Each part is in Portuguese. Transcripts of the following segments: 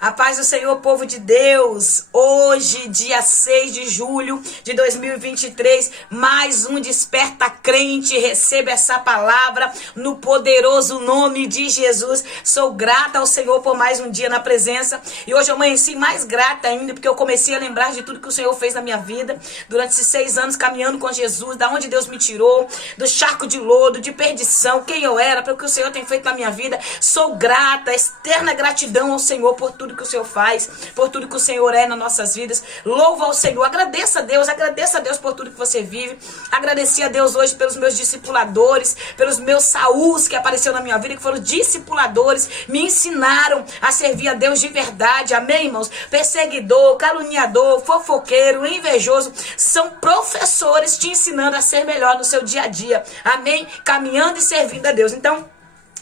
A paz do Senhor, povo de Deus. Hoje, dia 6 de julho de 2023, mais um Desperta Crente. Receba essa palavra no poderoso nome de Jesus. Sou grata ao Senhor por mais um dia na presença. E hoje eu amanheci mais grata ainda, porque eu comecei a lembrar de tudo que o Senhor fez na minha vida. Durante esses 6 anos caminhando com Jesus, da onde Deus me tirou, do charco de lodo, de perdição, quem eu era, pelo que o Senhor tem feito na minha vida. Sou grata, externa gratidão ao Senhor por tudo que o Senhor faz, por tudo que o Senhor é nas nossas vidas. Louva ao Senhor, agradeça a Deus por tudo que você vive. Agradeci a Deus hoje pelos meus discipuladores, pelos meus Saús que apareceu na minha vida, que foram discipuladores, me ensinaram a servir a Deus de verdade, amém, irmãos? Perseguidor, caluniador, fofoqueiro, invejoso, são professores te ensinando a ser melhor no seu dia a dia, amém? Caminhando e servindo a Deus. Então,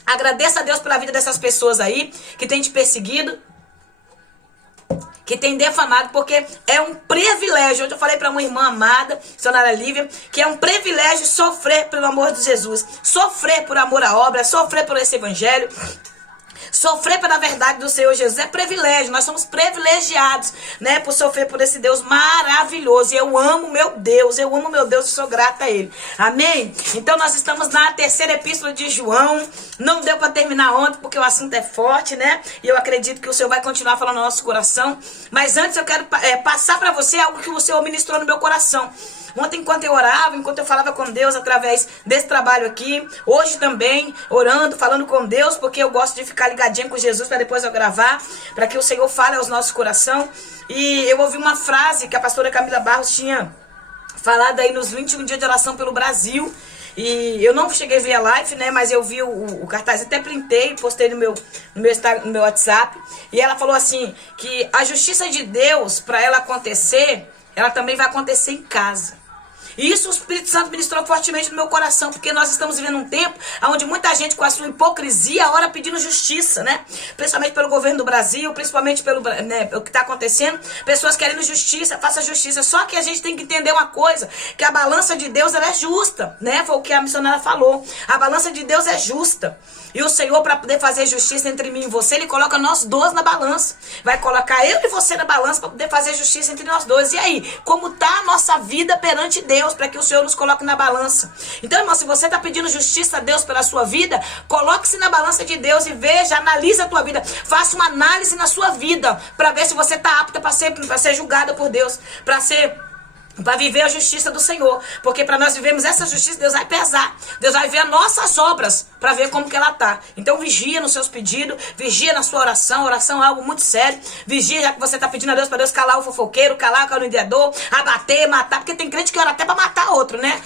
agradeça a Deus pela vida dessas pessoas aí, que tem te perseguido, que tem defamado, porque é um privilégio. Hoje eu falei para uma irmã amada, missionária Lívia, que é um privilégio sofrer pelo amor de Jesus, sofrer por amor à obra, sofrer por esse evangelho, sofrer pela verdade do Senhor Jesus. É privilégio, nós somos privilegiados, né, por sofrer por esse Deus maravilhoso. E eu amo meu Deus e sou grata a Ele, amém? Então nós estamos na terceira epístola de João. Não deu para terminar ontem, porque o assunto é forte, né? E eu acredito que o Senhor vai continuar falando no nosso coração. Mas antes eu quero passar para você algo que o Senhor ministrou no meu coração. Ontem, enquanto eu orava, enquanto eu falava com Deus através desse trabalho aqui, hoje também, orando, falando com Deus, porque eu gosto de ficar ligadinha com Jesus para depois eu gravar, para que o Senhor fale aos nossos corações. E eu ouvi uma frase que a pastora Camila Barros tinha falado aí nos 21 dias de oração pelo Brasil. E eu não cheguei a ver a live, né? Mas eu vi o cartaz, até printei, postei no meu WhatsApp. E ela falou assim, que a justiça de Deus, para ela acontecer, ela também vai acontecer em casa. E isso o Espírito Santo ministrou fortemente no meu coração, porque nós estamos vivendo um tempo onde muita gente com a sua hipocrisia ora pedindo justiça, né? Principalmente pelo governo do Brasil, principalmente pelo o que está acontecendo. Pessoas querendo justiça, faça justiça. Só que a gente tem que entender uma coisa, que a balança de Deus ela é justa, né? Foi o que a missionária falou. A balança de Deus é justa. E o Senhor, para poder fazer justiça entre mim e você, Ele coloca nós dois na balança. Vai colocar eu e você na balança para poder fazer justiça entre nós dois. E aí, como está a nossa vida perante Deus, para que o Senhor nos coloque na balança? Então, irmão, se você está pedindo justiça a Deus pela sua vida, coloque-se na balança de Deus e veja, analise a tua vida. Faça uma análise na sua vida, para ver se você está apta para ser julgada por Deus, para viver a justiça do Senhor. Porque para nós vivermos essa justiça, Deus vai pesar. Deus vai ver as nossas obras para ver como que ela tá. Então vigia nos seus pedidos, vigia na sua oração. Oração é algo muito sério. Vigia, já que você tá pedindo a Deus, para Deus calar o fofoqueiro, calar o caluniador, abater, matar. Porque tem crente que ora até para matar outro, né?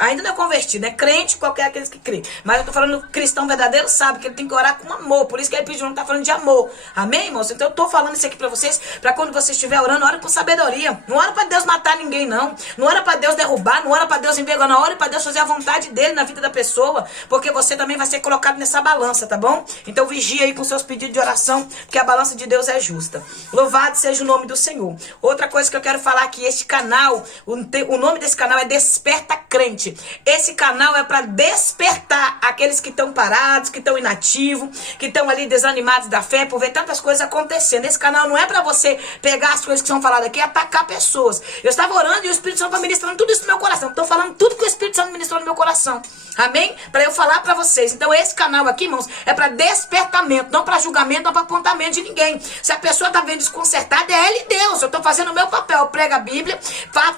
Ainda não é convertido, né? Crente, qualquer aqueles que crê. Mas eu tô falando, cristão verdadeiro sabe que ele tem que orar com amor. Por isso que ele pediu, não tá falando de amor. Amém, irmãos? Então eu tô falando isso aqui para vocês, para quando você estiver orando, ore com sabedoria. Não ora para Deus matar ninguém, não ora para Deus derrubar, não ora para Deus envergonhar, ora para Deus fazer a vontade dele na vida da pessoa, porque você também vai ser colocado nessa balança, tá bom? Então vigia aí com seus pedidos de oração, porque a balança de Deus é justa. Louvado seja o nome do Senhor. Outra coisa que eu quero falar aqui, este canal, o nome desse canal é Desperta Crente. Esse canal é para despertar aqueles que estão parados, que estão inativos, que estão ali desanimados da fé, por ver tantas coisas acontecendo. Esse canal não é para você pegar as coisas que são faladas aqui e atacar pessoas. Eu estava orando e o Espírito Santo está ministrando tudo isso no meu coração. Estou falando tudo que o Espírito Santo ministrou no meu coração. Amém? Para eu falar para vocês. Então esse canal aqui, irmãos, é para despertamento, não para julgamento, não para apontamento de ninguém. Se a pessoa está bem desconcertada, é ela e Deus. Eu estou fazendo o meu papel. Eu prego a Bíblia,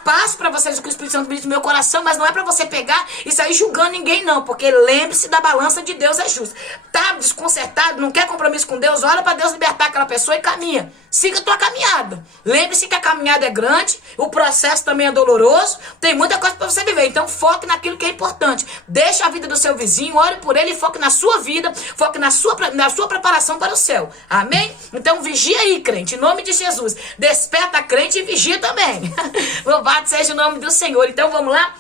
passo para vocês o que o Espírito Santo ministra no meu coração, mas não é para você pegar e sair julgando ninguém, não. Porque lembre-se da balança de Deus é justa. Tá desconcertado, não quer compromisso com Deus, ora para Deus libertar aquela pessoa e caminha. Siga a tua caminhada. Lembre-se que a caminhada é grande, o processo também é doloroso, tem muita coisa para você viver. Então foque naquilo que é importante. Deixe a vida do seu vizinho, ore por ele e foque na sua vida, foque na sua preparação para o céu. Amém? Então vigia aí, crente, em nome de Jesus. Desperta, crente, e vigia também. Louvado seja o nome do Senhor. Então vamos lá.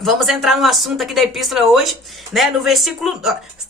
Vamos entrar no assunto aqui da epístola hoje, né? No versículo,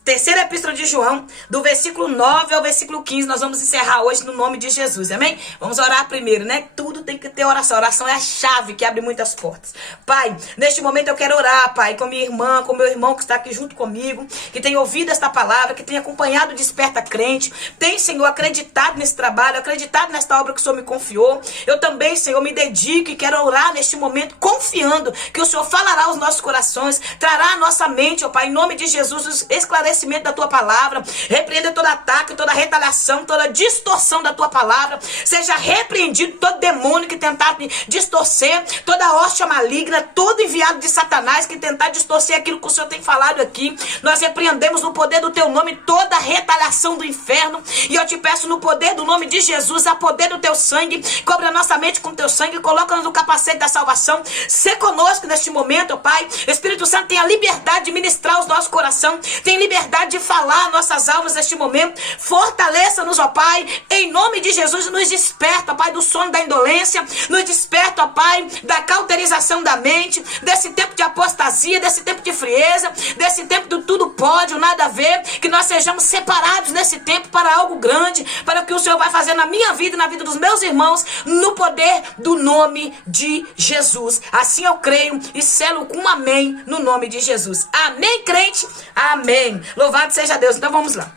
terceira epístola de João, do versículo 9 ao versículo 15, nós vamos encerrar hoje no nome de Jesus, amém? Vamos orar primeiro, né? Tudo tem que ter oração. Oração é a chave que abre muitas portas. Pai, neste momento eu quero orar, Pai, com minha irmã, com meu irmão que está aqui junto comigo, que tem ouvido esta palavra, que tem acompanhado o Desperta Crente, tem, Senhor, acreditado nesse trabalho, acreditado nesta obra que o Senhor me confiou. Eu também, Senhor, me dedico e quero orar neste momento, confiando que o Senhor falará aos nossos corações, trará à nossa mente, ó Pai, em nome de Jesus, o esclarecimento da Tua palavra. Repreenda todo ataque, toda retaliação, toda distorção da Tua palavra. Seja repreendido todo demônio que tentar distorcer, toda hóstia maligna, todo enviado de Satanás que tentar distorcer aquilo que o Senhor tem falado aqui. Nós repreendemos no poder do Teu nome toda a retaliação do inferno, e eu te peço no poder do nome de Jesus, a poder do Teu sangue, cobre a nossa mente com Teu sangue, coloca-nos no capacete da salvação. Sê conosco neste momento, ó Pai. Espírito Santo, tem a liberdade de ministrar os nossos corações, tem liberdade de falar nossas almas neste momento. Fortaleça-nos, ó Pai, em nome de Jesus. Nos desperta, ó Pai, do sono da indolência, nos desperta, ó Pai, da cauterização da mente, desse tempo de apostasia, desse tempo de frieza, desse tempo do tudo pode, o nada a ver, que nós sejamos separados nesse tempo para algo grande, para o que o Senhor vai fazer na minha vida e na vida dos meus irmãos, no poder do nome de Jesus. Assim eu creio e selo com um amém no nome de Jesus. Amém, crente? Amém. Louvado seja Deus. Então vamos lá.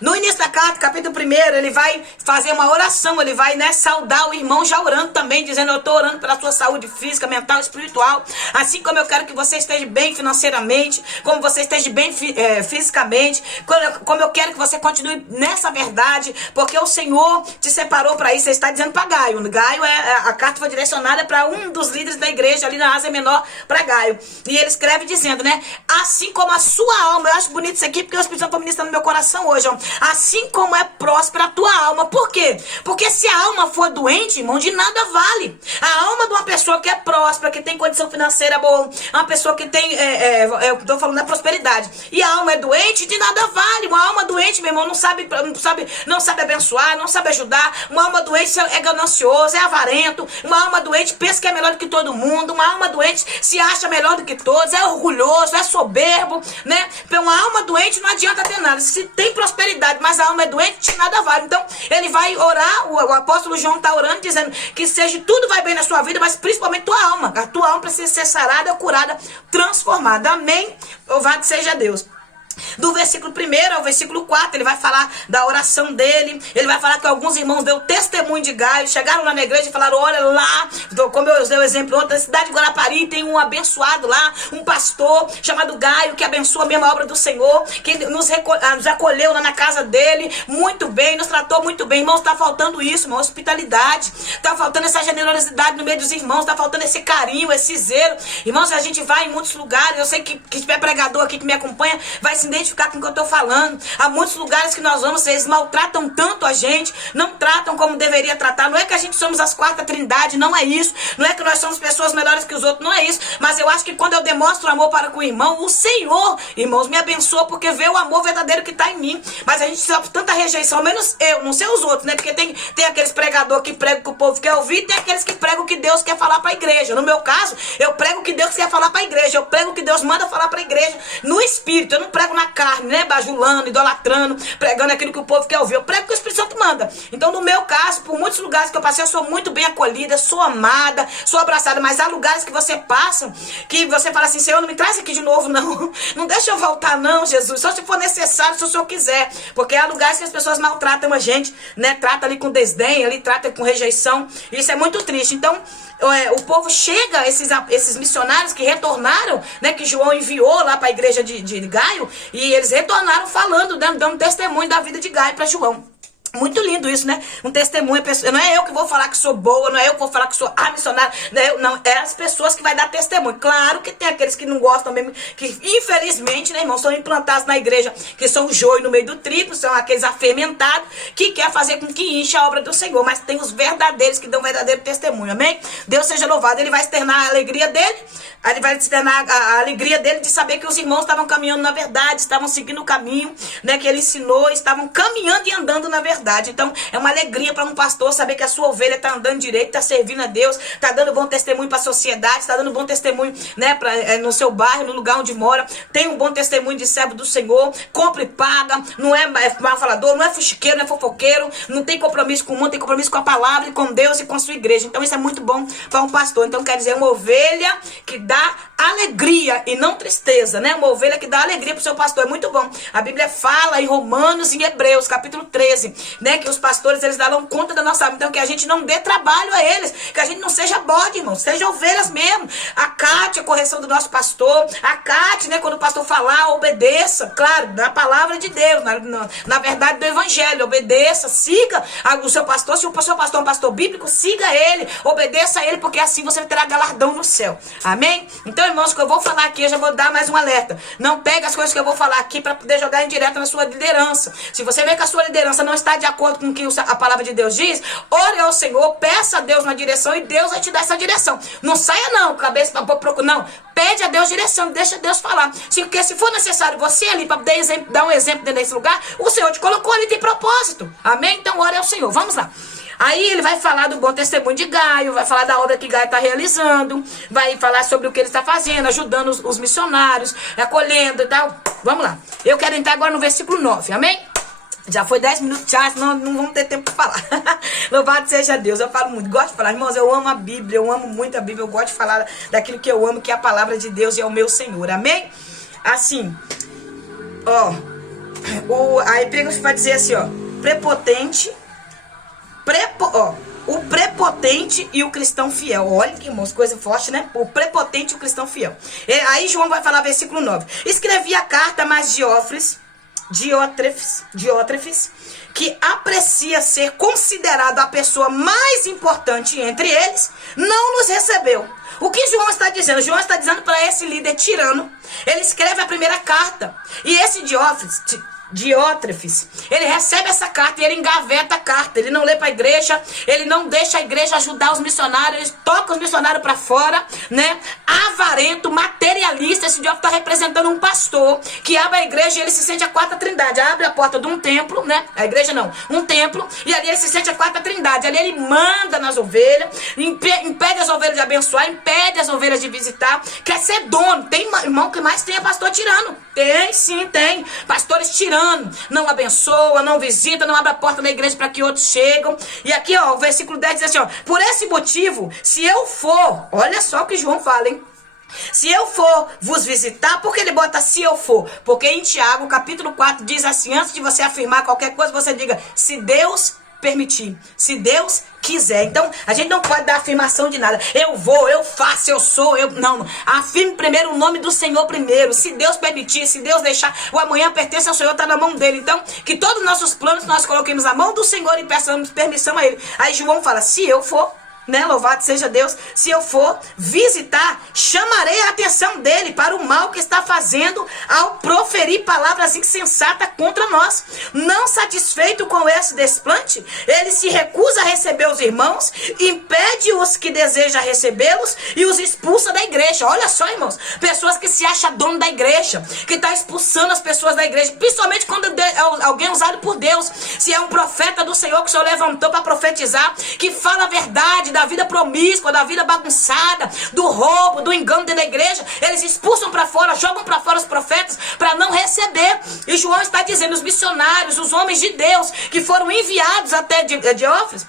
No início da carta, capítulo 1, ele vai fazer uma oração, ele vai, né, saudar o irmão já orando também, dizendo: eu estou orando pela sua saúde física, mental, espiritual, assim como eu quero que você esteja bem financeiramente, como você esteja bem fisicamente, como eu quero que você continue nessa verdade, porque o Senhor te separou para isso. Você está dizendo para Gaio. Gaio, a carta foi direcionada para um dos líderes da igreja ali na Ásia Menor, para Gaio, e ele escreve dizendo, né, assim como a sua alma. Eu acho bonito isso aqui, porque o Espírito Santo está ministrando no meu coração hoje, ó. Assim como é próspera a tua alma. Por quê? Porque se a alma for doente, irmão, de nada vale. A alma de uma pessoa que é próspera, que tem condição financeira boa, uma pessoa que tem, eu estou falando da prosperidade, e a alma é doente, de nada vale. Uma alma doente, meu irmão, não sabe abençoar, não sabe ajudar. Uma alma doente é ganancioso, é avarento. Uma alma doente pensa que é melhor do que todo mundo. Uma alma doente se acha melhor do que todos, é orgulhoso, é soberbo, né? Uma alma doente não adianta ter nada. Se tem prosperidade, mas a alma é doente, nada vale. Então, ele vai orar, o apóstolo João está orando, dizendo que seja tudo vai bem na sua vida, mas principalmente tua alma. A tua alma precisa ser sarada, curada, transformada. Amém? Louvado seja Deus. Do versículo 1 ao versículo 4, ele vai falar da oração dele. Ele vai falar que alguns irmãos deu testemunho de Gaio, chegaram lá na igreja e falaram: olha lá, como eu usei o exemplo ontem, na cidade de Guarapari tem um abençoado lá, um pastor chamado Gaio, que abençoa a mesma obra do Senhor, que nos acolheu lá na casa dele, muito bem, nos tratou muito bem. Irmãos, está faltando isso, irmão, hospitalidade, está faltando essa generosidade no meio dos irmãos, está faltando esse carinho, esse zelo. Irmãos, a gente vai em muitos lugares, eu sei que tiver pregador aqui que me acompanha, vai se identificar com o que eu estou falando. Há muitos lugares que nós vamos, eles maltratam tanto a gente, não tratam como deveria tratar. Não é que a gente somos as quarta trindade, não é isso. Não é que nós somos pessoas melhores que os outros, não é isso. Mas eu acho que quando eu demonstro amor para com o irmão, o Senhor, irmãos, me abençoa, porque vê o amor verdadeiro que está em mim. Mas a gente sofre tanta rejeição, menos eu, não sei os outros, né? Porque tem aqueles pregadores que pregam o que o povo quer ouvir, e tem aqueles que pregam o que Deus quer falar para a igreja. No meu caso, eu prego o que Deus quer falar para a igreja, eu prego o que Deus manda falar para a igreja no Espírito. Eu não prego na carne, né, bajulando, idolatrando, pregando aquilo que o povo quer ouvir. Eu prego o que o Espírito Santo manda. Então, no meu caso, por muitos lugares que eu passei, eu sou muito bem acolhida, sou amada, sou abraçada, mas há lugares que você passa, que você fala assim: Senhor, não me traz aqui de novo, não. Não deixa eu voltar, não, Jesus. Só se for necessário, se o Senhor quiser. Porque há lugares que as pessoas maltratam a gente, né, trata ali com desdém, ali trata com rejeição. Isso é muito triste. Então, o povo chega, esses missionários que retornaram, né, que João enviou lá para a igreja de Gaio, e eles retornaram falando, dando testemunho da vida de Gaio para João. Muito lindo isso, né? Um testemunho. Não é eu que vou falar que sou boa, não é eu que vou falar que sou missionária, não, é as pessoas que vai dar testemunho. Claro que tem aqueles que não gostam mesmo, que infelizmente, né, irmão, são implantados na igreja, que são o joio no meio do trigo, são aqueles afermentados, que quer fazer com que enche a obra do Senhor. Mas tem os verdadeiros que dão verdadeiro testemunho, amém? Deus seja louvado. Ele vai externar a alegria dele, ele vai externar a alegria dele de saber que os irmãos estavam caminhando na verdade, estavam seguindo o caminho, né, que ele ensinou, estavam caminhando e andando na verdade. verdade. Então, é uma alegria para um pastor saber que a sua ovelha está andando direito, está servindo a Deus, está dando bom testemunho para a sociedade, está dando bom testemunho, né, no seu bairro, no lugar onde mora. Tem um bom testemunho de servo do Senhor, compra e paga, não é mal falador, não é fuxiqueiro, não é fofoqueiro, não tem compromisso com o mundo, tem compromisso com a palavra e com Deus e com a sua igreja. Então, isso é muito bom para um pastor. Então, quer dizer, uma ovelha que dá alegria e não tristeza, né? Uma ovelha que dá alegria pro seu pastor, é muito bom. A Bíblia fala em Romanos e em Hebreus, capítulo 13, né? Que os pastores, eles darão conta da nossa alma. Então, que a gente não dê trabalho a eles, que a gente não seja bode, irmão, seja ovelhas mesmo. Acate a correção do nosso pastor, acate, né? Quando o pastor falar, obedeça, claro, na palavra de Deus, na verdade do evangelho, obedeça, siga o seu pastor. Se o seu pastor é um pastor bíblico, siga ele, obedeça a ele, porque assim você terá galardão no céu. Amém? Então, irmãos, o que eu vou falar aqui, eu já vou dar mais um alerta. Não pega as coisas que eu vou falar aqui para poder jogar em direto na sua liderança. Se você vê que a sua liderança não está de acordo com o que a palavra de Deus diz, ore ao Senhor, peça a Deus uma direção e Deus vai te dar essa direção. Não saia não, cabeça para procurar, não. Pede a Deus direção, deixa Deus falar. Porque se for necessário você ali para dar um exemplo dentro desse lugar, o Senhor te colocou ali, tem propósito. Amém? Então ore ao Senhor. Vamos lá. Aí ele vai falar do bom testemunho de Gaio, vai falar da obra que Gaio está realizando, vai falar sobre o que ele está fazendo, ajudando os missionários, acolhendo e tal. Vamos lá. Eu quero entrar agora no versículo 9, amém? Já foi 10 minutos já, senão não vamos ter tempo para falar. Louvado seja Deus, eu falo muito, gosto de falar. Irmãos, eu amo a Bíblia, eu amo muito a Bíblia, eu gosto de falar daquilo que eu amo, que é a palavra de Deus e é o meu Senhor, amém? Assim, aí pega vai dizer assim, prepotente, o prepotente e o cristão fiel. Olha que, irmãos, coisa forte, né? O prepotente e o cristão fiel. Aí João vai falar, versículo 9. Escrevi a carta, mas Diótrefes, que aprecia ser considerado a pessoa mais importante entre eles, não nos recebeu. O que João está dizendo? João está dizendo para esse líder tirano. Ele escreve a primeira carta. E esse Diótrefes, ele recebe essa carta e ele engaveta a carta. Ele não lê para a igreja, ele não deixa a igreja ajudar os missionários, ele toca os missionários para fora, né? Avarento, materialista. Esse Diótrefes está representando um pastor que abre a igreja e ele se sente a quarta trindade. Abre a porta de um templo, né? A igreja não, um templo, e ali ele se sente a quarta trindade. Ali ele manda nas ovelhas, impede as ovelhas de abençoar, impede as ovelhas de visitar, quer ser dono. Tem irmão que mais tem é pastor tirano. Tem, sim, tem. Pastores tiranos. Não abençoa, não visita, não abre a porta da igreja para que outros chegam. E aqui, o versículo 10 diz assim, por esse motivo, se eu for, olha só o que João fala, hein? Se eu for vos visitar, por que ele bota se eu for? Porque em Tiago, capítulo 4, diz assim, antes de você afirmar qualquer coisa, você diga, se Deus permitir, se Deus quiser. Então, a gente não pode dar afirmação de nada. Eu vou, eu faço, eu sou, eu... Não, afirme primeiro o nome do Senhor primeiro. Se Deus permitir, se Deus deixar, o amanhã pertence ao Senhor, está na mão dele. Então, que todos os nossos planos nós coloquemos na mão do Senhor e peçamos permissão a ele. Aí João fala, se eu for, né, louvado seja Deus, se eu for visitar, chamarei a atenção dele para o mal que está fazendo ao proferir palavras insensatas contra nós. Não satisfeito com esse desplante, ele se recusa a receber os irmãos, impede os que desejam recebê-los e os expulsa da igreja. Olha só, irmãos, pessoas que se acham dono da igreja, que está expulsando as pessoas da igreja, principalmente quando alguém é usado por Deus, se é um profeta do Senhor que o Senhor levantou para profetizar, que fala a verdade, da vida promíscua, da vida bagunçada, do roubo, do engano dentro da igreja, eles expulsam para fora, jogam para fora os profetas para não receber. E João está dizendo, os missionários, os homens de Deus que foram enviados até Diótrefes,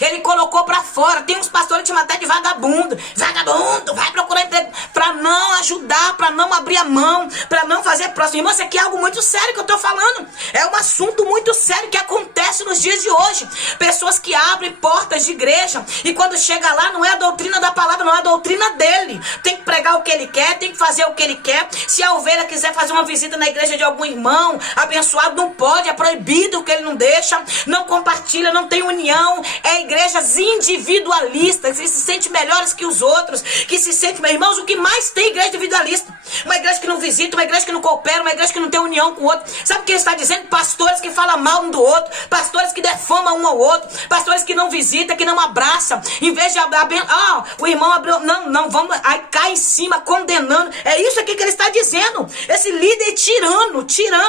ele colocou pra fora. Tem uns pastores que chamam até de vagabundo. Vagabundo, vai procurar emprego, pra não ajudar, pra não abrir a mão, pra não fazer próximo. Irmão, isso aqui é algo muito sério que eu tô falando. É um assunto muito sério que acontece nos dias de hoje. Pessoas que abrem portas de igreja e quando chega lá não é a doutrina da palavra, não é a doutrina dele. Tem que pregar o que ele quer, tem que fazer o que ele quer. Se a ovelha quiser fazer uma visita na igreja de algum irmão abençoado, não pode, é proibido, o que ele não deixa, não compartilha, não tem união. Igrejas individualistas, que se sentem melhores que os outros, que se sentem, meus irmãos, o que mais tem igreja individualista? Uma igreja que não visita, uma igreja que não coopera, uma igreja que não tem união com o outro. Sabe o que ele está dizendo? Pastores que falam mal um do outro, pastores que defamam um ao outro, pastores que não visitam, que não abraçam. Em vez de o irmão abriu, não, vamos, aí cai em cima, condenando. É isso aqui que ele está dizendo. Esse líder tirano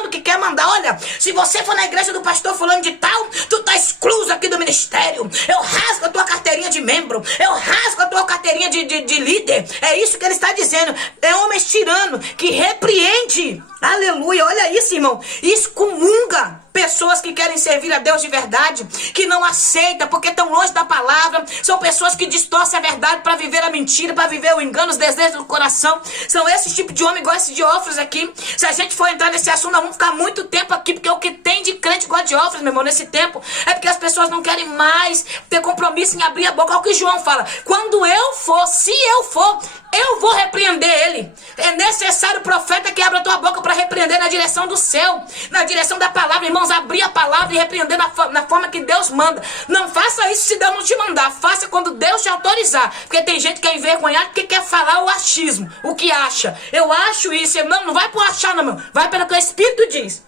que quer mandar, olha, se você for na igreja do pastor fulano de tal, tu tá excluso aqui do ministério. Eu rasgo a tua carteirinha de membro, eu rasgo a tua carteirinha de líder. É isso que ele está dizendo. É homens tirano que repreende. Aleluia, olha isso, irmão. Excomunga pessoas que querem servir a Deus de verdade, que não aceitam porque estão longe da palavra. São pessoas que distorcem a verdade para viver a mentira, para viver o engano, os desejos do coração. São esse tipo de homem igual esse Diófilo aqui. Se a gente for entrar nesse assunto, nós vamos ficar muito tempo aqui, porque o que tem de crente igual a Diófilo, meu irmão, nesse tempo, é porque as pessoas não querem mais ter compromisso em abrir a boca. É o que João fala. Quando eu for, se eu for, eu vou repreender ele. É necessário o profeta que abra a tua boca para repreender na direção do céu, na direção da palavra. Irmãos, abrir a palavra e repreender na forma que Deus manda. Não faça isso se Deus não te mandar. Faça quando Deus te autorizar. Porque tem gente que é envergonhada porque quer falar o achismo, o que acha. Eu acho isso. Não vai por achar, não, meu. Vai pelo que o Espírito diz.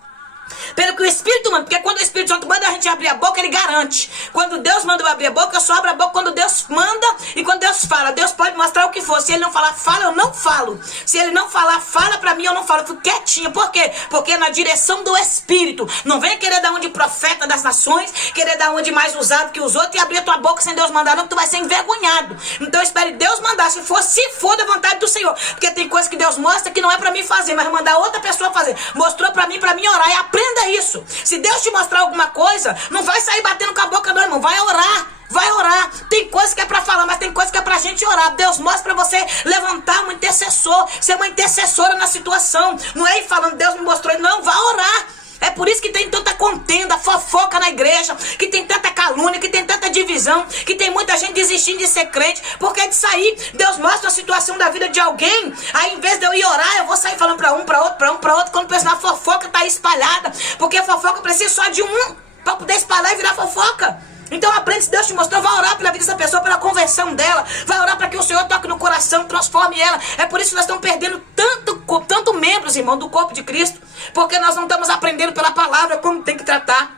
Pelo que o Espírito manda, porque quando o Espírito Santo manda a gente abrir a boca, ele garante. Quando Deus manda eu abrir a boca, eu só abro a boca quando Deus manda e quando Deus fala. Deus pode mostrar o que for. Se ele não falar, fala, eu não falo. Se ele não falar, fala pra mim, eu não falo. Eu fico quietinho. Por quê? Porque é na direção do Espírito. Não venha querer dar um de profeta das nações, querer dar um de mais usado que os outros e abrir a tua boca sem Deus mandar, não, que tu vai ser envergonhado. Então espere Deus mandar, se for da vontade do Senhor. Porque tem coisa que Deus mostra que não é pra mim fazer, mas mandar outra pessoa fazer. Mostrou pra mim orar. E aprenda isso. Se Deus te mostrar alguma coisa, não vai sair batendo com a boca não, irmão. Vai orar. Vai orar. Tem coisa que é pra falar, mas tem coisa que é pra gente orar. Deus mostra pra você levantar um intercessor, ser uma intercessora na situação. Não é ir falando, Deus me mostrou. Não, vai orar. É por isso que tem tanta contenda, fofoca na igreja, que tem tanta calúnia, que tem tanta divisão, que tem muita gente desistindo de ser crente, porque é de sair. Deus mostra a situação da vida de alguém, aí em vez de eu ir orar, eu vou sair falando pra um, pra outro, quando pensa na fofoca tá espalhada, porque a fofoca precisa só de um, pra poder espalhar e virar fofoca. Então aprende, se Deus te mostrou, vai orar pela vida dessa pessoa, pela conversão dela, vai orar para que o Senhor toque no coração, transforme ela. É por isso que nós estamos perdendo tanto membros, irmão, do corpo de Cristo, porque nós não estamos aprendendo pela palavra como tem que tratar.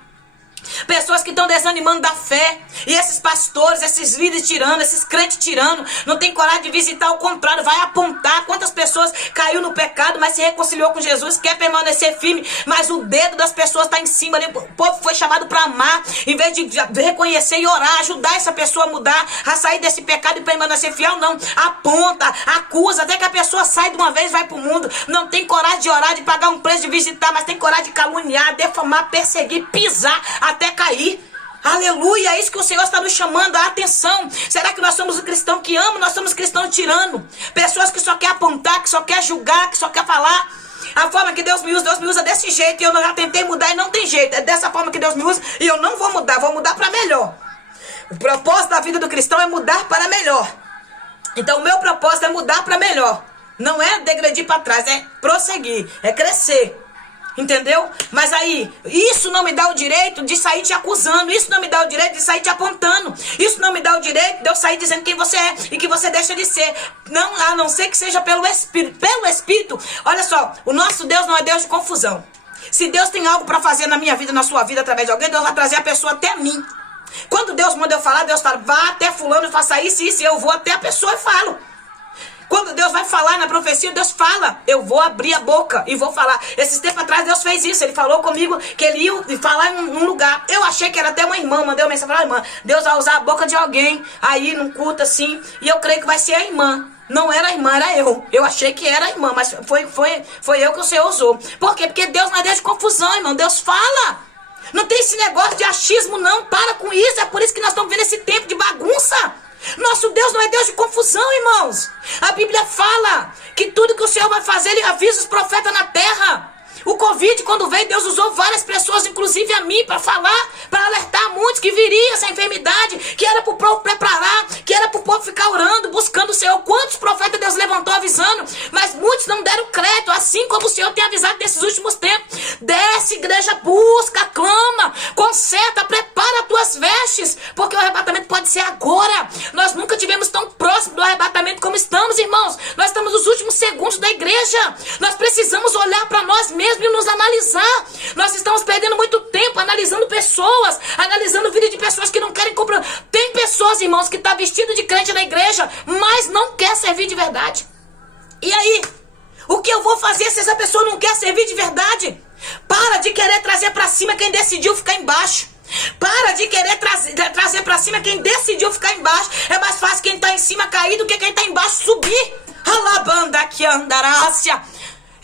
Pessoas que estão desanimando da fé. E esses pastores, esses líderes tiranos, esses crentes tiranos, não tem coragem de visitar, ao contrário, vai apontar quantas pessoas caiu no pecado, mas se reconciliou com Jesus, quer permanecer firme, mas o dedo das pessoas está em cima. O povo foi chamado para amar, em vez de reconhecer e orar, ajudar essa pessoa a mudar, a sair desse pecado e permanecer fiel. Não, aponta, acusa, até que a pessoa sai de uma vez e vai para o mundo. Não tem coragem de orar, de pagar um preço, de visitar, mas tem coragem de caluniar, defamar, perseguir, pisar até cair. Aleluia, é isso que o Senhor está nos chamando a atenção. Será que nós somos um cristão que ama? Nós somos cristãos tirano, pessoas que só quer apontar, que só quer julgar, que só quer falar. A forma que Deus me usa desse jeito, e eu já tentei mudar e não tem jeito. É dessa forma que Deus me usa e eu não vou mudar para melhor. O propósito da vida do cristão é mudar para melhor. Então o meu propósito é mudar para melhor. Não é degredir para trás, é prosseguir, é crescer. Entendeu? Mas aí, isso não me dá o direito de sair te acusando. Isso não me dá o direito de sair te apontando. Isso não me dá o direito de eu sair dizendo quem você é e que você deixa de ser. Não, a não ser que seja pelo Espírito. Pelo Espírito, olha só, o nosso Deus não é Deus de confusão. Se Deus tem algo para fazer na minha vida, na sua vida, através de alguém, Deus vai trazer a pessoa até mim. Quando Deus manda eu falar, Deus fala, vá até fulano e faça isso e isso. Eu vou até a pessoa e falo. Quando Deus vai falar na profecia, Deus fala, eu vou abrir a boca e vou falar. Esses tempos atrás Deus fez isso, Ele falou comigo que Ele ia falar em um lugar. Eu achei que era até uma irmã, mandei uma mensagem, falei, irmã, Deus vai usar a boca de alguém aí num culto assim, e eu creio que vai ser a irmã. Não era a irmã, era eu. Eu achei que era a irmã, mas foi eu que o Senhor usou. Por quê? Porque Deus não é Deus de confusão, irmão, Deus fala. Não tem esse negócio de achismo não, para com isso, é por isso que nós estamos vendo esse tempo de bagunça. Nosso Deus não é Deus de confusão, irmãos. A Bíblia fala que tudo que o Senhor vai fazer, Ele avisa os profetas na terra. O Covid, quando veio, Deus usou várias pessoas, inclusive a mim, para falar, para alertar muitos que viria essa enfermidade, que era para o povo preparar, que era para o povo ficar orando, buscando o Senhor. Quantos profetas Deus levantou avisando, mas muitos não deram crédito, assim como o Senhor tem avisado nesses últimos tempos. Desce, igreja, busca, clama, conserta, prepara as tuas vestes, porque o arrebatamento pode ser agora. Nós nunca tivemos tão próximo do arrebatamento como estamos, irmãos. Nós estamos nos últimos segundos da igreja. Nós precisamos olhar para nós mesmos e nos analisar. Nós estamos perdendo muito tempo analisando pessoas, analisando a vida de pessoas que não querem comprar. Tem pessoas, irmãos, que estão vestidas de crente na igreja, mas não quer servir de verdade. E aí? O que eu vou fazer se essa pessoa não quer servir de verdade? Para de querer trazer para cima quem decidiu ficar embaixo. Para de querer trazer para cima quem decidiu ficar embaixo. É mais fácil quem está em cima cair do que quem está embaixo subir. Alabanda que andarácia.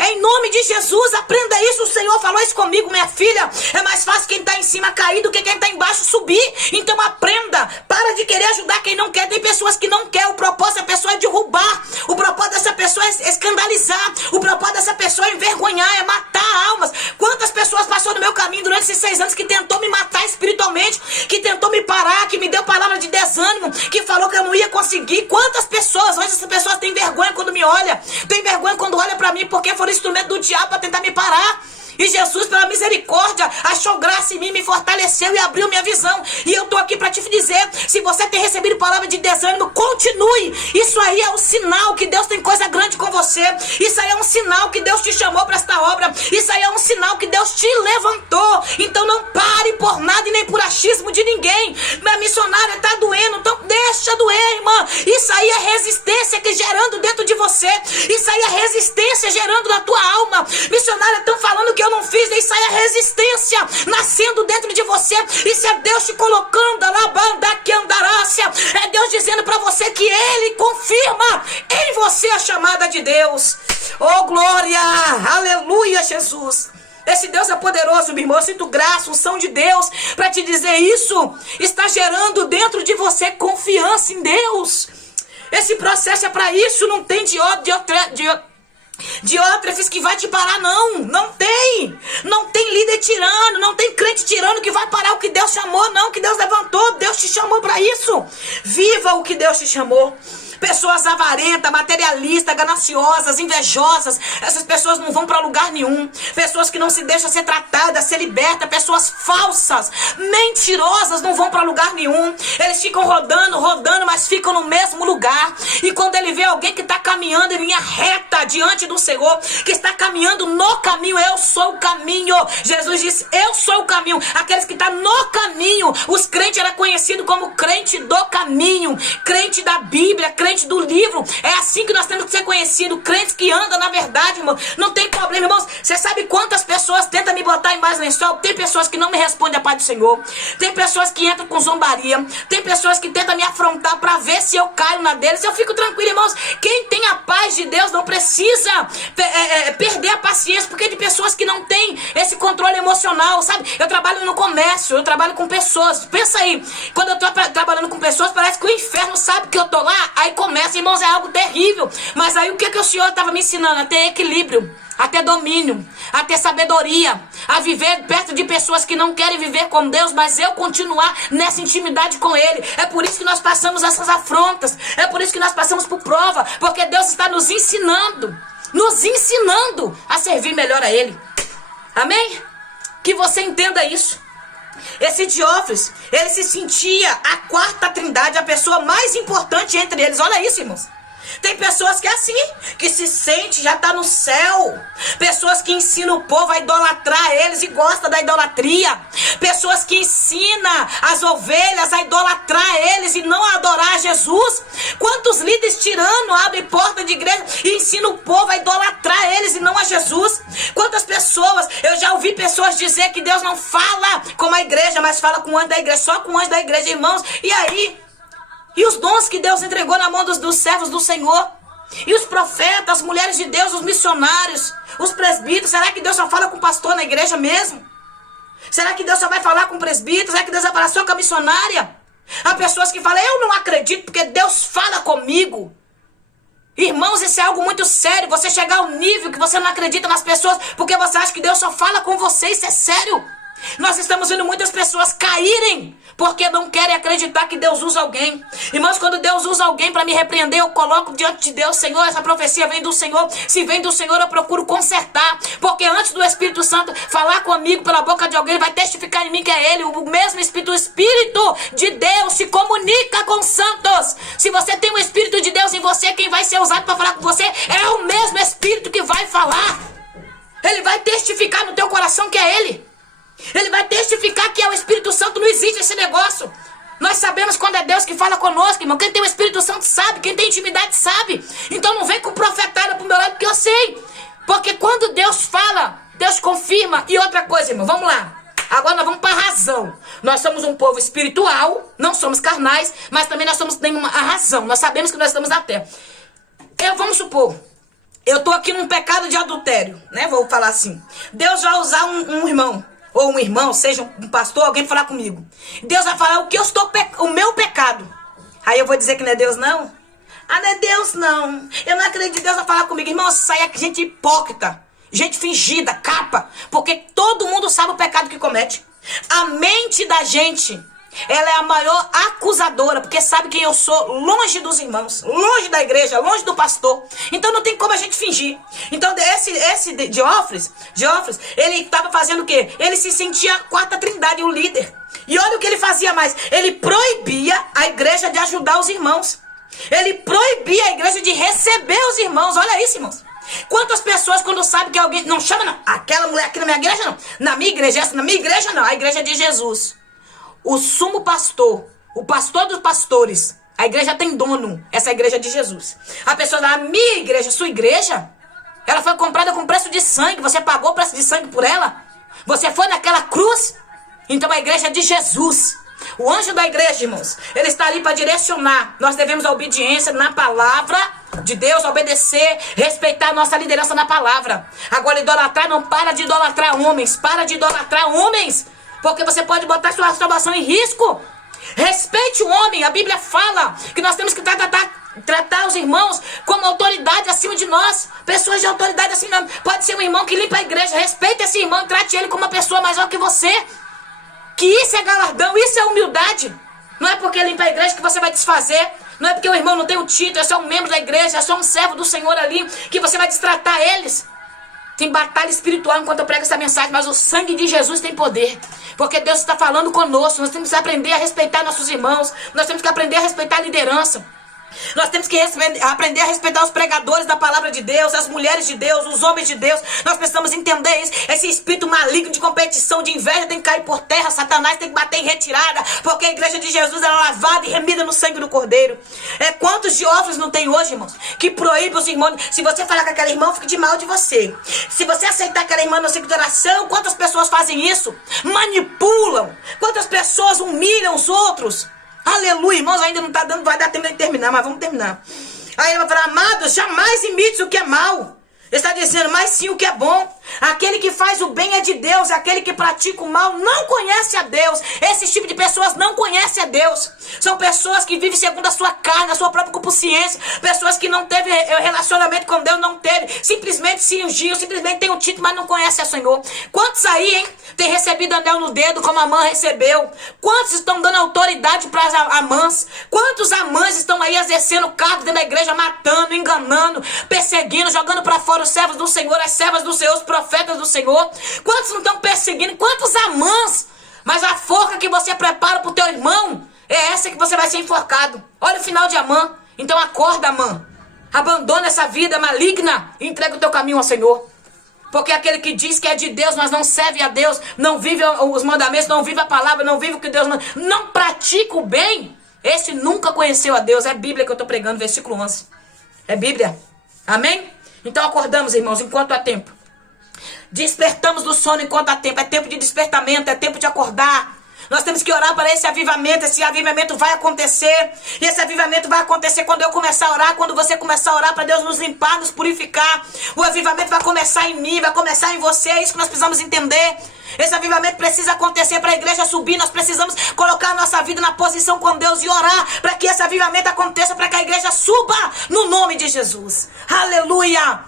Em nome de Jesus, aprenda isso. O Senhor falou isso comigo, minha filha. É mais fácil quem está em cima cair do que quem está embaixo subir. Então aprenda. Para de querer ajudar quem não quer. Tem pessoas que não querem. O propósito dessa pessoa é derrubar. O propósito dessa pessoa é escandalizar. O propósito dessa pessoa é envergonhar, é matar almas. Quantas pessoas passou no meu caminho durante esses 6 anos que tentou me matar espiritualmente, que tentou me parar, que me deu palavra de desânimo, que falou que eu não ia conseguir. Quantas pessoas, hoje essas pessoas têm vergonha quando me olham, têm vergonha quando olham para mim porque foram instrumento do diabo para tentar me parar. E Jesus, pela misericórdia, achou graça em mim, me fortaleceu e abriu minha visão. E eu estou aqui para te dizer, se você tem recebido palavra de desânimo, continue. Isso aí é um sinal que Deus tem coisa grande com você. Isso aí é um sinal que Deus te chamou para esta obra. Isso aí é um sinal que Deus te levantou. Então não pare por nada e nem por achismo de ninguém. Minha missionária está doendo, então deixa doer, irmã. Isso aí é resistência que gerando dentro de você. Isso aí é resistência gerando na tua alma. Missionária, estão falando que eu não fiz, isso aí é resistência nascendo dentro de você. Isso é Deus te colocando lá, banda que andarácia. É Deus dizendo para você que Ele confirma em você a chamada de Deus. Oh glória, aleluia, Jesus. Esse Deus é poderoso, meu irmão. Eu sinto graça, unção de Deus para te dizer isso. Está gerando dentro de você confiança em Deus. Esse processo é para isso. Não tem diótrefes que vai te parar, não. Não tem. Não tem líder tirano, não tem crente tirano que vai parar o que Deus chamou, não. Que Deus levantou, Deus te chamou para isso. Viva o que Deus te chamou. Pessoas avarentas, materialistas, gananciosas, invejosas, essas pessoas não vão para lugar nenhum. Pessoas que não se deixam ser tratadas, ser libertas, pessoas falsas, mentirosas, não vão para lugar nenhum. Eles ficam rodando, mas ficam no mesmo lugar. E quando ele vê alguém que está caminhando em linha reta diante do Senhor, que está caminhando no caminho, eu sou o caminho. Jesus disse, eu sou o caminho. Aqueles que estão no caminho, os crentes eram conhecidos como crente do caminho, crente da Bíblia, crente do livro. É assim que nós temos que ser conhecidos, crentes que andam na verdade, irmão. Não tem problema, irmãos. Você sabe quantas pessoas tentam me botar em mais lençol? Tem pessoas que não me respondem a paz do Senhor. Tem pessoas que entram com zombaria. Tem pessoas que tentam me afrontar para ver se eu caio na deles. Eu fico tranquilo, irmãos. Quem tem a paz de Deus não precisa perder a paciência, porque tem pessoas que não têm esse controle emocional, sabe? Eu trabalho no comércio, eu trabalho com pessoas. Pensa aí, quando eu tô trabalhando com pessoas, parece que o inferno sabe que eu tô lá. Aí começa, irmãos, é algo terrível. Mas aí o que o Senhor estava me ensinando? A ter equilíbrio, a ter domínio, a ter sabedoria, a viver perto de pessoas que não querem viver com Deus, mas eu continuar nessa intimidade com Ele. É por isso que nós passamos essas afrontas, é por isso que nós passamos por prova, porque Deus está nos ensinando a servir melhor a Ele. Amém? Que você entenda isso. Esse Diótrefes, ele se sentia a quarta trindade, a pessoa mais importante entre eles. Olha isso, irmãos. Tem pessoas que é assim, que se sente, já está no céu. Pessoas que ensinam o povo a idolatrar eles e gostam da idolatria. Pessoas que ensinam as ovelhas a idolatrar eles e não a adorar Jesus. Quantos líderes tiranos abrem porta de igreja e ensinam o povo a idolatrar eles e não a Jesus? Quantas pessoas, eu já ouvi pessoas dizer que Deus não fala com a igreja, mas fala com o anjo da igreja, só com o anjo da igreja, irmãos. E aí? E os dons que Deus entregou na mão dos servos do Senhor? E os profetas, as mulheres de Deus, os missionários, os presbíteros? Será que Deus só fala com o pastor na igreja mesmo? Será que Deus só vai falar com o presbítero? Será que Deus vai falar só com a missionária? Há pessoas que falam, eu não acredito porque Deus fala comigo. Irmãos, isso é algo muito sério. Você chegar ao nível que você não acredita nas pessoas porque você acha que Deus só fala com você. Isso é sério. Nós estamos vendo muitas pessoas caírem porque não querem acreditar que Deus usa alguém. Irmãos, quando Deus usa alguém para me repreender, eu coloco diante de Deus: Senhor, essa profecia vem do Senhor. Se vem do Senhor, eu procuro consertar. Porque antes do Espírito Santo falar comigo pela boca de alguém, ele vai testificar em mim que é Ele. O mesmo Espírito, o Espírito de Deus se comunica com os santos. Se você tem o Espírito de Deus em você, quem vai ser usado para falar com você é o mesmo Espírito que vai falar. Ele vai testificar no teu coração que é Ele. Ele vai testificar que é o Espírito Santo. Não existe esse negócio. Nós sabemos quando é Deus que fala conosco, irmão. Quem tem o Espírito Santo sabe. Quem tem intimidade sabe. Então não vem com profetada pro meu lado, porque eu sei. Porque quando Deus fala, Deus confirma. E outra coisa, irmão, vamos lá. Agora nós vamos para a razão. Nós somos um povo espiritual, não somos carnais, mas também nós somos a razão. Nós sabemos que nós estamos na terra. Vamos supor, eu estou aqui num pecado de adultério, né? Vou falar assim. Deus vai usar um irmão, ou um irmão, seja um pastor, alguém falar comigo. Deus vai falar o meu pecado. Aí eu vou dizer que não é Deus, não? Ah, não é Deus, não. Eu não acredito que Deus vai falar comigo. Irmão, isso aí é gente hipócrita, gente fingida, capa. Porque todo mundo sabe o pecado que comete. A mente da gente, ela é a maior acusadora, porque sabe quem eu sou, longe dos irmãos, longe da igreja, longe do pastor. Então não tem como a gente fingir. Então esse Diófres, ele estava fazendo o quê? Ele se sentia a quarta trindade, o líder. E olha o que ele fazia mais. Ele proibia a igreja de ajudar os irmãos. Ele proibia a igreja de receber os irmãos. Olha isso, irmãos. Quantas pessoas, quando sabem que alguém... Não chama, não. Aquela mulher aqui na minha igreja, não. Na minha igreja, essa na minha igreja, não. A igreja de Jesus. O sumo pastor, o pastor dos pastores, a igreja tem dono, essa igreja de Jesus. A pessoa da minha igreja, sua igreja, ela foi comprada com preço de sangue. Você pagou o preço de sangue por ela? Você foi naquela cruz? Então a igreja é de Jesus. O anjo da igreja, irmãos, ele está ali para direcionar. Nós devemos a obediência na palavra de Deus, obedecer, respeitar a nossa liderança na palavra. Agora idolatrar, não para de idolatrar homens. Para de idolatrar homens. Porque você pode botar sua salvação em risco. Respeite o homem. A Bíblia fala que nós temos que tratar os irmãos como autoridade acima de nós. Pessoas de autoridade acima de nós. Pode ser um irmão que limpa a igreja. Respeite esse irmão e trate ele como uma pessoa maior que você. Que isso é galardão, isso é humildade. Não é porque limpa a igreja que você vai desfazer. Não é porque o irmão não tem o título, é só um membro da igreja, é só um servo do Senhor ali, que você vai destratar eles. Tem batalha espiritual enquanto eu prego essa mensagem, mas o sangue de Jesus tem poder. Porque Deus está falando conosco. Nós temos que aprender a respeitar nossos irmãos. Nós temos que aprender a respeitar a liderança. Nós temos que aprender a respeitar os pregadores da palavra de Deus, as mulheres de Deus, os homens de Deus. Nós precisamos entender isso. Esse espírito maligno de competição, de inveja tem que cair por terra. Satanás tem que bater em retirada, porque a igreja de Jesus é lavada e remida no sangue do Cordeiro. Quantos Diófres não tem hoje, irmãos, que proíbe os irmãos? Se você falar com aquela irmã, fica de mal de você. Se você aceitar aquela irmã no ciclo de oração, quantas pessoas fazem isso? Manipulam. Quantas pessoas humilham os outros? Aleluia, irmãos, ainda não está dando, vai dar tempo de terminar, mas vamos terminar. Aí ele vai falar: amados, jamais imites o que é mal. Ele está dizendo, mas sim o que é bom. Aquele que faz o bem é de Deus. Aquele que pratica o mal não conhece a Deus. Esse tipo de pessoas não conhecem a Deus. São pessoas que vivem segundo a sua carne, a sua própria consciência. Pessoas que não teve relacionamento com Deus, não teve. Simplesmente se ungiu, simplesmente tem um título, mas não conhece a Senhor. Quantos aí, hein, tem recebido anel no dedo, como a Amã recebeu? Quantos estão dando autoridade para as Amãs? Quantos Amãs estão aí exercendo cargos dentro da igreja, matando, enganando, perseguindo, jogando para fora os servos do Senhor, as servas do Senhor, os profetas do Senhor? Quantos não estão perseguindo? Quantos Amãs? Mas a forca que você prepara para o teu irmão é essa que você vai ser enforcado. Olha o final de Amã. Então acorda, Amã. Abandona essa vida maligna e entrega o teu caminho ao Senhor. Porque aquele que diz que é de Deus, mas não serve a Deus, não vive os mandamentos, não vive a palavra, não vive o que Deus manda, não pratica o bem, esse nunca conheceu a Deus. É Bíblia que eu estou pregando, versículo 11. É Bíblia. Amém? Então acordamos, irmãos, enquanto há tempo. Despertamos do sono enquanto há tempo. É tempo de despertamento, é tempo de acordar. Nós temos que orar para esse avivamento. Esse avivamento vai acontecer. E esse avivamento vai acontecer quando eu começar a orar, quando você começar a orar para Deus nos limpar, nos purificar. O avivamento vai começar em mim, vai começar em você. É isso que nós precisamos entender. Esse avivamento precisa acontecer para a igreja subir. Nós precisamos colocar a nossa vida na posição com Deus e orar para que esse avivamento aconteça, para que a igreja suba no nome de Jesus. Aleluia!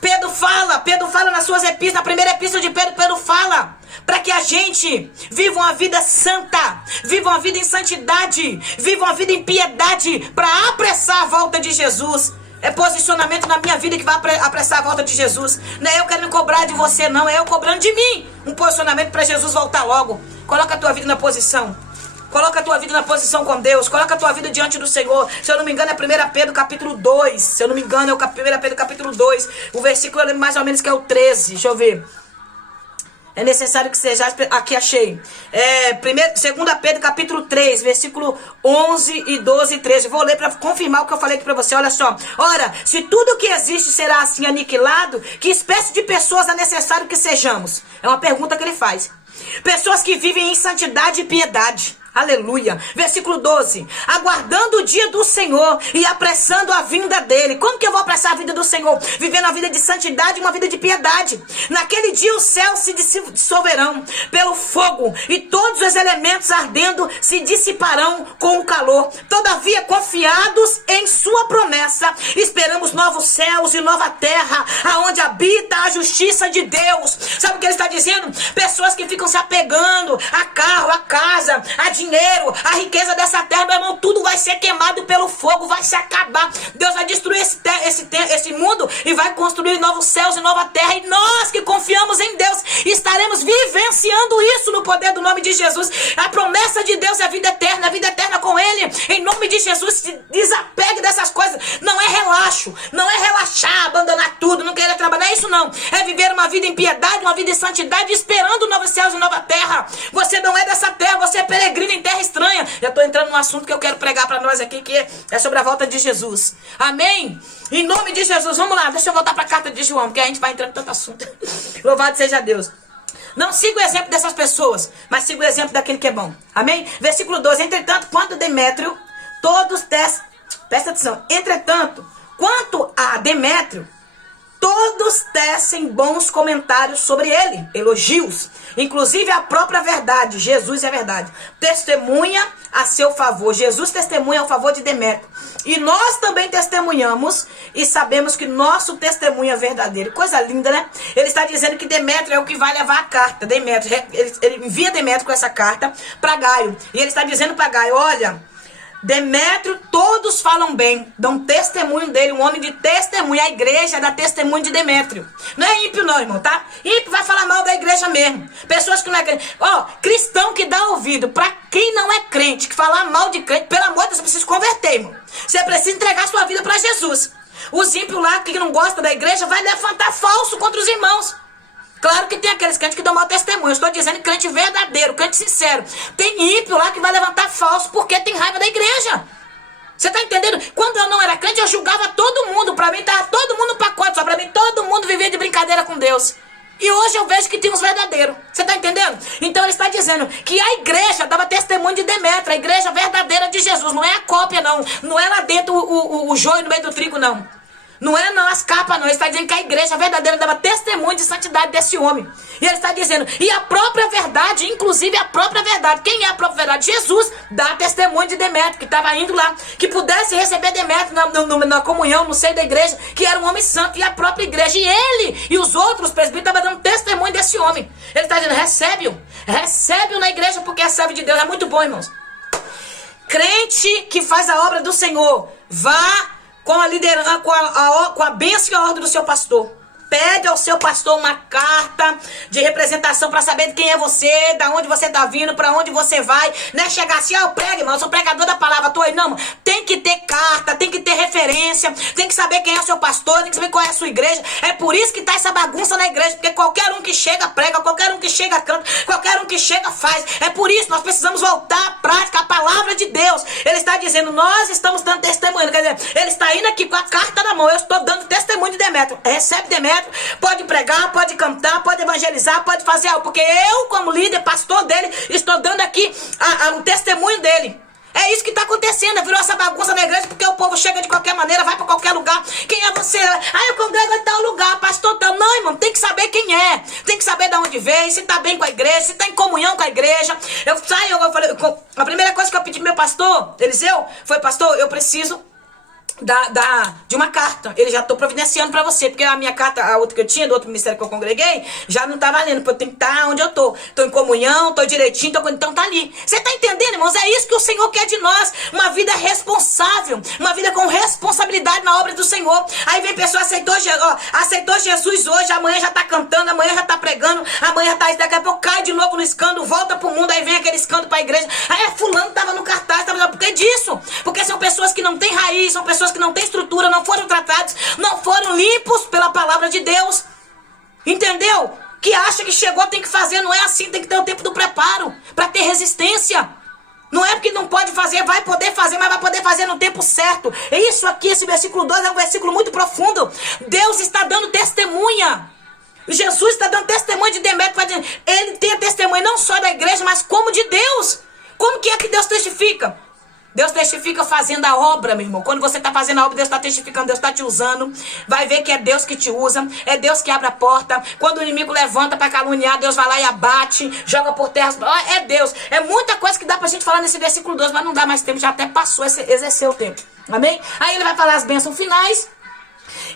Pedro fala nas suas epístolas, na primeira epístola de Pedro fala para que a gente viva uma vida santa, viva uma vida em santidade, viva uma vida em piedade, para apressar a volta de Jesus. É posicionamento na minha vida que vai apressar a volta de Jesus. Não é eu querendo cobrar de você, não, é eu cobrando de mim um posicionamento para Jesus voltar logo. Coloca a tua vida na posição. Coloca a tua vida na posição com Deus. Coloca a tua vida diante do Senhor. Se eu não me engano é 1 Pedro capítulo 2. Se eu não me engano é o 1 Pedro capítulo 2. O versículo é mais ou menos que é o 13. Deixa eu ver. É necessário que seja... Aqui achei. 2 Pedro capítulo 3. Versículo 11 e 12 e 13. Vou ler para confirmar o que eu falei aqui para você. Olha só. Ora, se tudo que existe será assim aniquilado, que espécie de pessoas é necessário que sejamos? É uma pergunta que ele faz. Pessoas que vivem em santidade e piedade. Aleluia. Versículo 12. Aguardando o dia do Senhor e apressando a vinda dele. Como que eu vou apressar a vida do Senhor? Vivendo a vida de santidade e uma vida de piedade. Naquele dia os céus se dissolverão pelo fogo e todos os elementos ardendo se dissiparão com o calor. Todavia, confiados em sua promessa, esperamos novos céus e nova terra, aonde habita a justiça de Deus. Sabe o que ele está dizendo? Pessoas que ficam se apegando a carro, a casa, a dinheiro, a riqueza dessa terra, meu irmão, tudo vai ser queimado pelo fogo, vai se acabar. Deus vai destruir esse mundo e vai construir novos céus e nova terra. E nós que confiamos em Deus estaremos vivenciando isso no poder do nome de Jesus. A promessa de Deus é a vida eterna com Ele. Em nome de Jesus, se desapegue dessas coisas. Não é relaxo, não é relaxar, abandonar tudo, não querer trabalhar. É isso não. É viver uma vida em piedade, uma vida em santidade, esperando novos céus e nova terra. Você não é dessa terra, você é peregrino em terra estranha. Já estou entrando num assunto que eu quero pregar para nós aqui, que é sobre a volta de Jesus. Amém? Em nome de Jesus, vamos lá, deixa eu voltar para a carta de João, porque a gente vai entrando em tanto assunto. Louvado seja Deus. Não siga o exemplo dessas pessoas, mas siga o exemplo daquele que é bom. Amém? Versículo 12. Entretanto, quanto Demétrio, todos testem. Presta atenção. Entretanto, quanto a Demétrio, todos tecem bons comentários sobre ele, elogios. Inclusive a própria verdade, Jesus é a verdade, testemunha a seu favor. Jesus testemunha ao favor de Demétrio. E nós também testemunhamos e sabemos que nosso testemunho é verdadeiro. Coisa linda, né? Ele está dizendo que Demétrio é o que vai levar a carta. Demétrio, ele envia Demétrio com essa carta para Gaio. E ele está dizendo para Gaio, olha... Demétrio, todos falam bem, dão testemunho dele, um homem de testemunho. A igreja dá testemunho de Demétrio. Não é ímpio não, irmão, tá? Ímpio vai falar mal da igreja mesmo. Pessoas que não é crente. Cristão que dá ouvido pra quem não é crente, que falar mal de crente, pelo amor de Deus, você precisa se converter, irmão. Você precisa entregar sua vida pra Jesus. Os ímpios lá que não gostam da igreja vai levantar falso contra os irmãos. Claro que tem aqueles crentes que dão mau testemunho. Eu estou dizendo crente verdadeiro, crente sincero. Tem ímpio lá que vai levantar falso porque tem raiva da igreja. Você está entendendo? Quando eu não era crente, eu julgava todo mundo. Para mim, estava todo mundo no pacote. Só para mim, todo mundo vivia de brincadeira com Deus. E hoje eu vejo que tem uns verdadeiros. Você está entendendo? Então ele está dizendo que a igreja dava testemunho de Demétrio. A igreja verdadeira de Jesus. Não é a cópia, não. Não é lá dentro o joio no meio do trigo, não. Não é não as capas não, ele está dizendo que a igreja verdadeira dava testemunho de santidade desse homem. E ele está dizendo, e a própria verdade, inclusive a própria verdade, quem é a própria verdade? Jesus dá testemunho de Demétrio, que estava indo lá, que pudesse receber Demétrio na comunhão, no seio da igreja, que era um homem santo, e a própria igreja, e ele e os outros presbíteros estavam dando testemunho desse homem. Ele está dizendo, recebe-o na igreja, porque recebe de Deus, é muito bom, irmãos. Crente que faz a obra do Senhor, vá com a liderança, com a bênção e a ordem do seu pastor. Pede ao seu pastor uma carta de representação para saber de quem é você, da onde você está vindo, para onde você vai. Não é chegar assim, eu prego, irmão, eu sou pregador da palavra, tô aí. Não, tem que ter carta, tem que ter referência, tem que saber quem é o seu pastor, tem que saber qual é a sua igreja. É por isso que tá essa bagunça na igreja, porque qualquer um que chega prega, qualquer um que chega canta, qualquer um que chega faz. É por isso, nós precisamos voltar à prática, à palavra de Deus. Ele está dizendo, nós estamos dando testemunho, quer dizer, ele está indo aqui com a carta na mão, eu estou dando testemunho de Demétrio. Recebe Demétrio, ministério, pode pregar, pode cantar, pode evangelizar, pode fazer algo. Porque eu, como líder, pastor dele, estou dando aqui o testemunho dele. É isso que está acontecendo, virou essa bagunça na igreja, porque o povo chega de qualquer maneira, vai para qualquer lugar. Quem é você? Eu congrego em tal lugar, pastor tal. Não, irmão, tem que saber quem é. Tem que saber de onde veio, se está bem com a igreja, se está em comunhão com a igreja. Eu falei, a primeira coisa que eu pedi pro meu pastor, Eliseu, foi: pastor, eu preciso de uma carta. Ele já tô providenciando pra você, porque a minha carta, a outra que eu tinha, do outro ministério que eu congreguei, já não tá valendo, porque eu tenho que estar onde eu tô em comunhão, tô direitinho, então tá ali. Você tá entendendo, irmãos? É isso que o Senhor quer de nós, uma vida responsável, uma vida com responsabilidade na obra do Senhor. Aí vem pessoa, aceitou Jesus hoje, amanhã já tá cantando, amanhã já tá pregando, amanhã tá isso, daqui a pouco cai de novo no escândalo, volta pro mundo, aí vem aquele escândalo pra igreja. Aí fulano tava no cartaz, por que disso? Porque são pessoas que não têm raiz, são pessoas que não têm estrutura, não foram tratados, não foram limpos pela palavra de Deus. Entendeu? Que acha que chegou, tem que fazer. Não é assim, tem que ter o tempo do preparo para ter resistência. Não é porque não pode fazer, vai poder fazer, mas vai poder fazer no tempo certo. É isso aqui, esse versículo 2 é um versículo muito profundo. Deus está dando testemunha. Jesus está dando testemunha de Demétrio. Ele tem a testemunha não só da igreja, mas como de Deus. Como que é que Deus testifica? Deus testifica fazendo a obra, meu irmão. Quando você está fazendo a obra, Deus está testificando, Deus está te usando. Vai ver que é Deus que te usa, é Deus que abre a porta. Quando o inimigo levanta para caluniar, Deus vai lá e abate, joga por terra. É Deus. É muita coisa que dá pra gente falar nesse versículo 2, mas não dá mais tempo, já até passou, exerceu o tempo. Amém? Aí ele vai falar as bênçãos finais.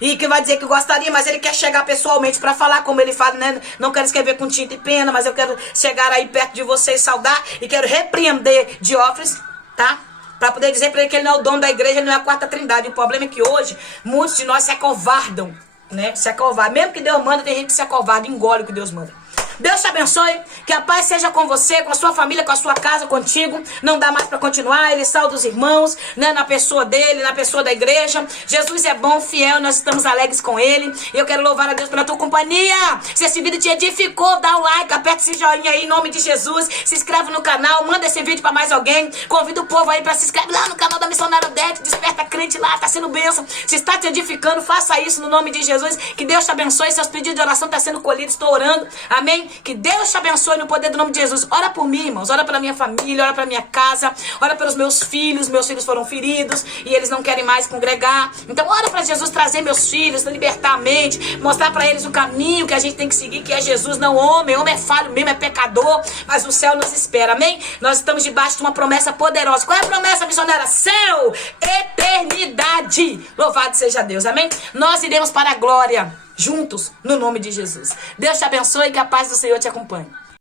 E que vai dizer que gostaria, mas ele quer chegar pessoalmente para falar, como ele fala, né? Não quero escrever com tinta e pena, mas eu quero chegar aí perto de vocês, saudar, e quero repreender Diótrefes, tá? Para poder dizer para ele que ele não é o dono da igreja, ele não é a quarta trindade. O problema é que hoje, muitos de nós se acovardam, né? Se acovardam. Mesmo que Deus manda, tem gente que se acovarda, engole o que Deus manda. Deus te abençoe, que a paz seja com você, com a sua família, com a sua casa, contigo. Não dá mais para continuar, ele salva os irmãos, né, na pessoa dele, na pessoa da igreja. Jesus é bom, fiel, nós estamos alegres com ele. Eu quero louvar a Deus pela tua companhia. Se esse vídeo te edificou, dá um like, aperta esse joinha aí em nome de Jesus. Se inscreve no canal, manda esse vídeo para mais alguém. Convida o povo aí para se inscrever lá no canal da Missionária Odete, desperta crente lá, tá sendo bênção. Se está te edificando, faça isso no nome de Jesus. Que Deus te abençoe, seus pedidos de oração estão sendo colhidos, estou orando, amém? Que Deus te abençoe no poder do nome de Jesus. Ora por mim, irmãos. Ora pela minha família, ora pela minha casa. Ora pelos meus filhos. Meus filhos foram feridos e eles não querem mais congregar. Então ora para Jesus trazer meus filhos, libertar a mente, mostrar para eles o caminho que a gente tem que seguir, que é Jesus, não homem. Homem é falho mesmo, é pecador, mas o céu nos espera, amém? Nós estamos debaixo de uma promessa poderosa. Qual é a promessa, missionária? Céu, eternidade. Louvado seja Deus, amém? Nós iremos para a glória juntos, no nome de Jesus. Deus te abençoe e que a paz do Senhor te acompanhe.